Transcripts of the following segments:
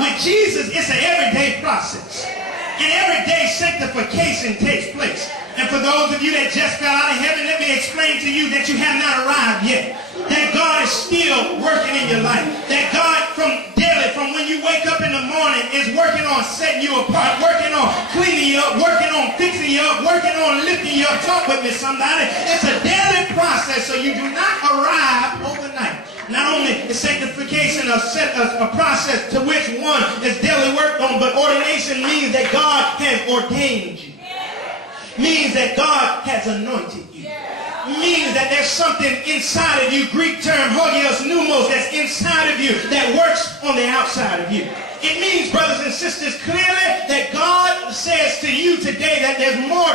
With Jesus, it's an everyday process. And everyday sanctification takes place. And for those of you that just got out of heaven, let me explain to you that you have not arrived yet. That God is still working in your life. That God from when you wake up in the morning is working on setting you apart, working on cleaning you up, working on fixing you up, working on lifting you up. Talk with me, somebody. It's a daily process, so you do not arrive overnight. Not only is sanctification a process to which one is daily worked on, but ordination means that God has ordained you. Means that God has anointed you. Means that there's something inside of you, Greek term, hagios pneumos, that's inside of you that works on the outside of you. It means, brothers and sisters, clearly that God says to you today that there's more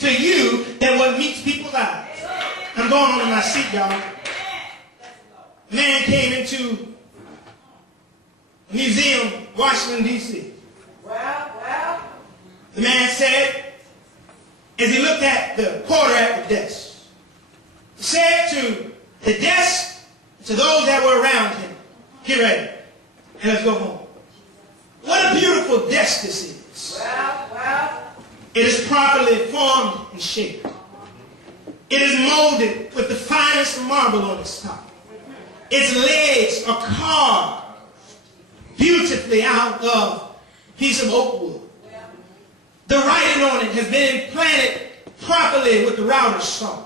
to you than what meets people's eyes. I'm going on in my seat, y'all. A man came into a museum, Washington, D.C. Wow. The man said, as he looked at the porter at the desk, he said to the desk, to those that were around him, get ready, and let's go home. What a beautiful desk this is. Wow. It is properly formed and shaped. It is molded with the finest marble on its top. Its legs are carved beautifully out of a piece of oak wood. The writing on it has been implanted properly with the router saw.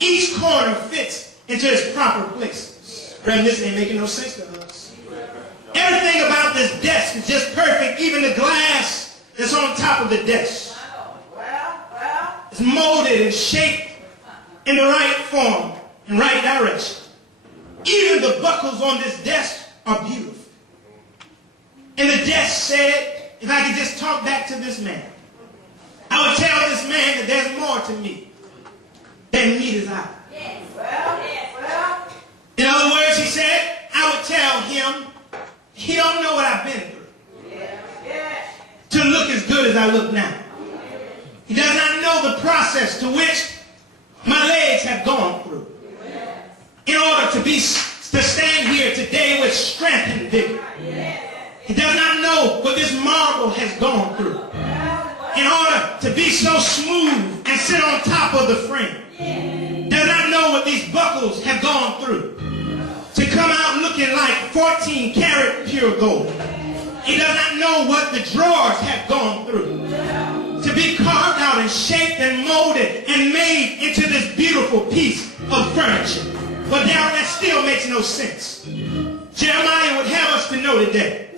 Each corner fits into its proper places. Reverend, this ain't making no sense to us. Everything about this desk is just perfect. Even the glass that's on top of the desk. It's molded and shaped in the right form and right direction. Even the buckles on this desk are beautiful. And the desk said, if I could just talk back to this man, I would tell this man that there's more to me than meet his eye. In other words, he said, I would tell him, he don't know what I've been through to look as good as I look now. He does not know the process to which my legs have gone through in order to stand here today with strength and vigor. He does not know what this marble has gone through in order to be so smooth and sit on top of the frame. Does not know what these buckles have gone through to come out looking like 14 karat pure gold. He does not know what the drawers have gone through to be carved out and shaped and molded and made into this beautiful piece of furniture. But now that still makes no sense. Jeremiah would have us to know today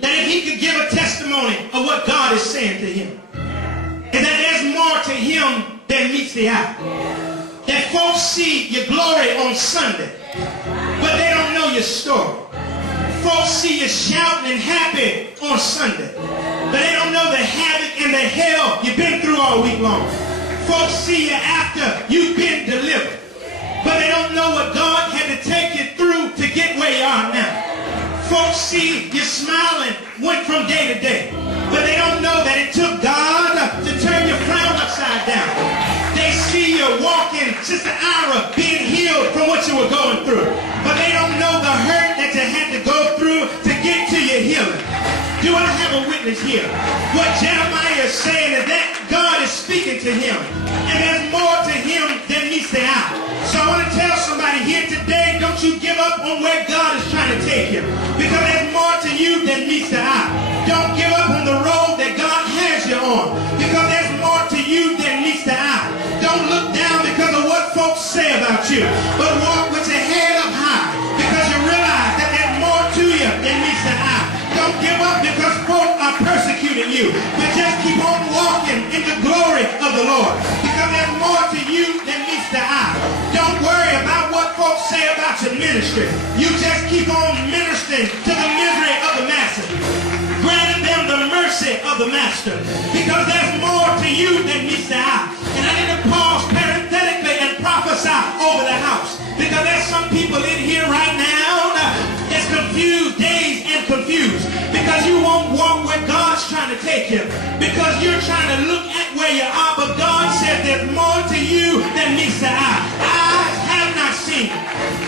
that if he could give a testimony of what God is saying to him, and that there's more to him than meets the eye. That folks see your glory on Sunday, but they don't know your story. Folks see you shouting and happy on Sunday, but they don't know the havoc and the hell you've been through all week long. Folks see you after you've been delivered, but they don't know what God had to take you through to get where you are now. Folks see you smiling went from day to day, but they don't know that it took God to turn your frown upside down. They see you walking, Sister Ira, being healed from what you were going through, but they don't know the hurt that you had to go through to get to your healing. Do I have a witness here? What Jeremiah is saying is that God is speaking to him, and there's more to him than meets the eye. So I want to tell somebody here today, don't you give up on where God is trying to take you, because there's more to you than meets the eye. Don't give up on the road that God has you on, because there's more to you than meets the eye. Don't look down because of what folks say about you, but walk with your head up high, because you realize that there's more to you than meets the eye. Don't give up because folk are persecuting you, but just keep on walking in the glory of the Lord, because there's more to you than meets the eye. Don't worry about what folks say about your ministry. You just keep on ministering to the misery of the masses, granting them the mercy of the master, because there's more to you than meets the eye. And I need to pause parenthetically and prophesy over the house, because there's some people in here right now that's confused, dazed and confused, because you won't walk where God's trying to take you, because you're trying to look at where you are, but God said there's more to you than meets the eye. Eyes have not seen,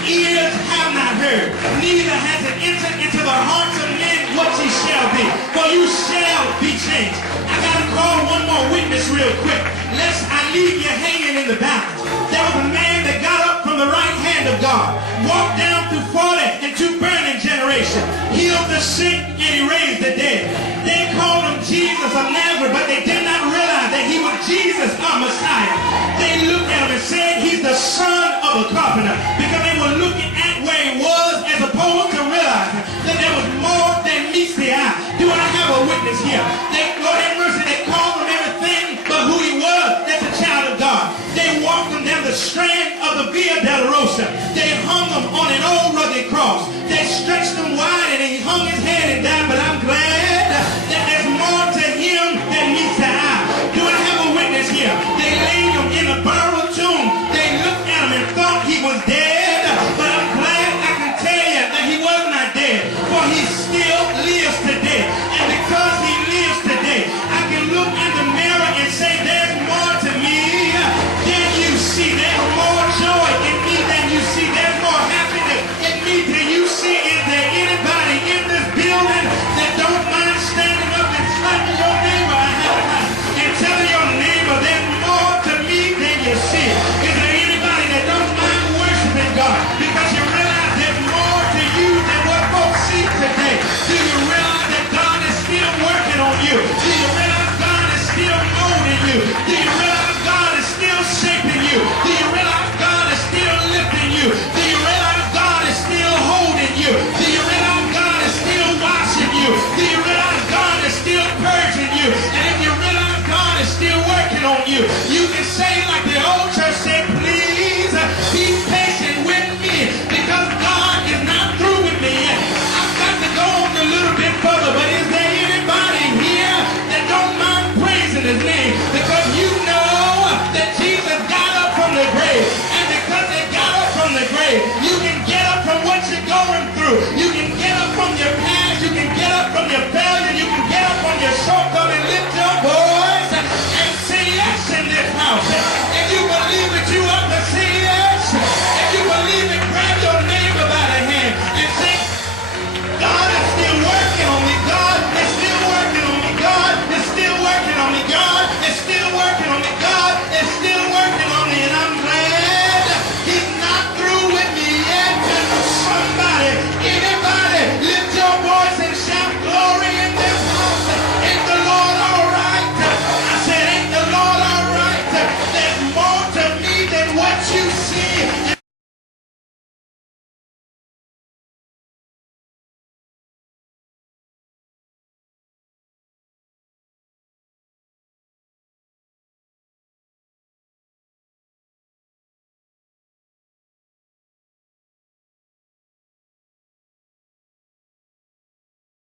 ears have not heard, neither has it entered into the hearts of men what ye shall be. For you shall be changed. I gotta call one more witness real quick, lest I leave you hanging in the balance. There was a man that got up from the right hand of God, walked down through 40 and 2 burning generations, healed the sick, and he raised the dead. They called him Jesus of Nazareth, but they did not realize that he was Jesus, our Messiah. They looked at him and said he's the son of a carpenter, because they were looking at where he was as opposed to realizing that there was more than meets the eye. Do I have a witness here? They, Lord have mercy, they called him everything but who he was as a child of God. They walked him down the strand of the Via Dolorosa. They hung him on an old rugged cross. They stretched him wide and he hung his head and died. But I'm glad that there's more to him than meets the eye. Do I have a witness here? They laid him in a borrowed tomb. They looked at him and thought he was dead. But I'm glad I can tell you that he was not dead, for he still lives today. And because he lives today, I can look in the mirror and say there's more to me than you see. There's more joy in me than you see. There's more happiness in me than you see. Is there anybody in this building that don't mind standing up and slapping your neighbor and telling your neighbor there's more to me than you see? Is there anybody that don't mind worshiping God because you realize there's more to you than what folks see today? Do you realize that God is still working on you? Do you realize God is still molding you? Do you realize God is still shaping you? Do you realize God is still lifting you? Do you realize God is still holding you? Do you realize God is still washing you? Do you realize God is still purging you? And if you realize God is still working on you, you can say like the old church said, please be patient with me, because God is not through with me yet. I've got to go on a little bit further, but is there anybody here that don't mind praising his name? Because you know that Jesus got up from the grave, and because he got up from the grave, you can get up from what you're going through. You can